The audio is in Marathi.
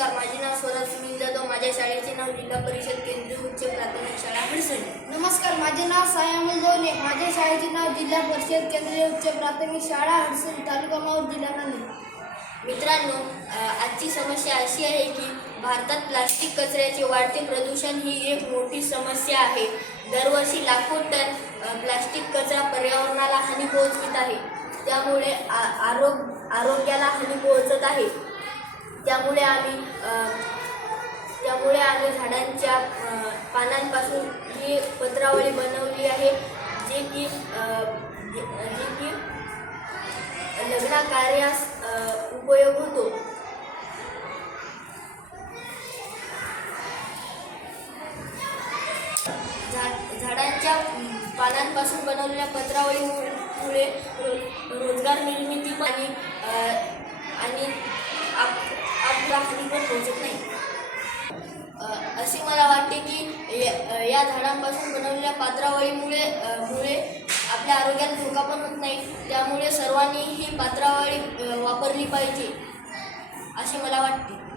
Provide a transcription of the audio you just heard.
नमस्कार माझे नाव स्वराज सुनील जाधव. माझ्या शाळेचे नाव जिल्हा परिषद केंद्रीय उच्च प्राथमिक शाळा हडसण नमस्कार माझे नाव सायामल जोने माझ्या शाळेचे नाव जिल्हा परिषद केंद्रीय उच्च प्राथमिक शाळा हडसून तालुका माऊर जिल्हा नांदेड. मित्रांनो आजची समस्या अशी आहे की भारतात प्लास्टिक कचऱ्याचे वाढते प्रदूषण ही एक मोठी समस्या आहे. दरवर्षी लाखो टन प्लास्टिक कचरा पर्यावरणाला हानी पोहोचवित आहे. त्यामुळे आरोग आरोग्याला हानी पोहोचत आहे. त्यामुळे आम्ही त्यामुळे आम्ही झाडांच्या पानांपासून ही पत्रावळी बनवली आहे जे की जे की लग्न कार्यास उपयोग होतो. झाडांच्या पानांपासून बनवलेल्या पत्रावळीमुळे रोजगार निर्मिती आणि या- झाडांपासून बनवलेल्या पात्रावळीमुळे मुळे आपल्या आरोग्यात धोका पण होत नाही. त्यामुळे सर्वांनी ही पात्रावळी वापरली पाहिजे असे मला वाटते.